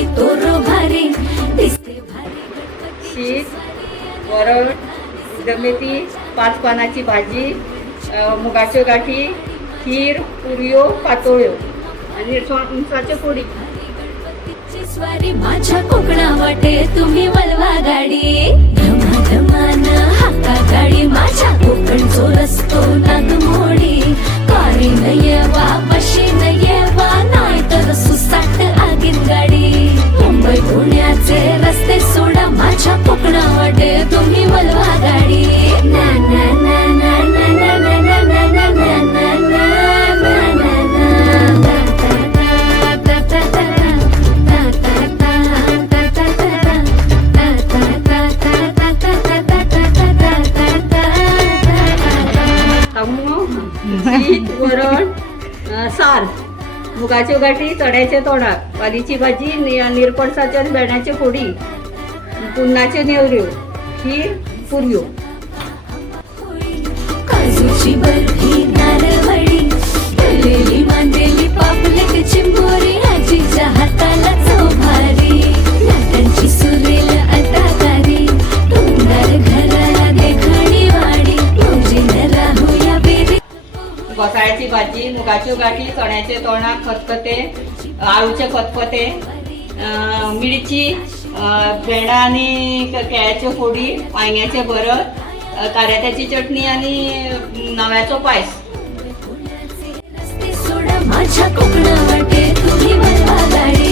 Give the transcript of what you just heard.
बाई तोर भारी दिसते भारी शीत वरण दमेती 5 पानाची भाजी मुगाच्यो गाठी खीर पुरयो पातोळ्यो आणि उंचाचे पोळी स्वारी माझ्या कोकणा वाटे तुम्ही वलवा गाडी धमाधमान हाका गाडी माझ्या कोकणचो रस्तो नागमोडी कारी नयेवा बशी नयेवा नाही तर सुसाट आगीन गाडी मुंबई पुण्याचे रस्ते सोडा माझ्या कोकणा वाटे तुम्ही वलवा गाडी ना ना ना ना ना ना ना ना ना ना ना ना शीत वरण सार मुगाच्यो गाठी चण्याचे तोंडाक वालीची भाजी निरपणसाच्या भेंड्याचे फोडी पुन्नाच्यो नेवऱ्यो खीर पुरयो काजूची बर्फी नारळवडी तळलेली मांदेली पापलेट चिंबोरी आजीच्या हाताला चौभारी लाटांची सुरेल अदाकारी तोंडार घराला देखणी वाडी योजीन राहूया बेरी घोसाळ्याची भाजी मुगाच्यो गाठी चण्याचे तोंडाक खतखते आळूचे खतखते मिरची भेंडा आणि केळ्याच्यो फोडी वांग्याचे भरत काऱ्यात्याची चटणी आणि नव्याचो पायस सोडा माझ्या कोकणा वाटे तुम्ही वलवा गाडी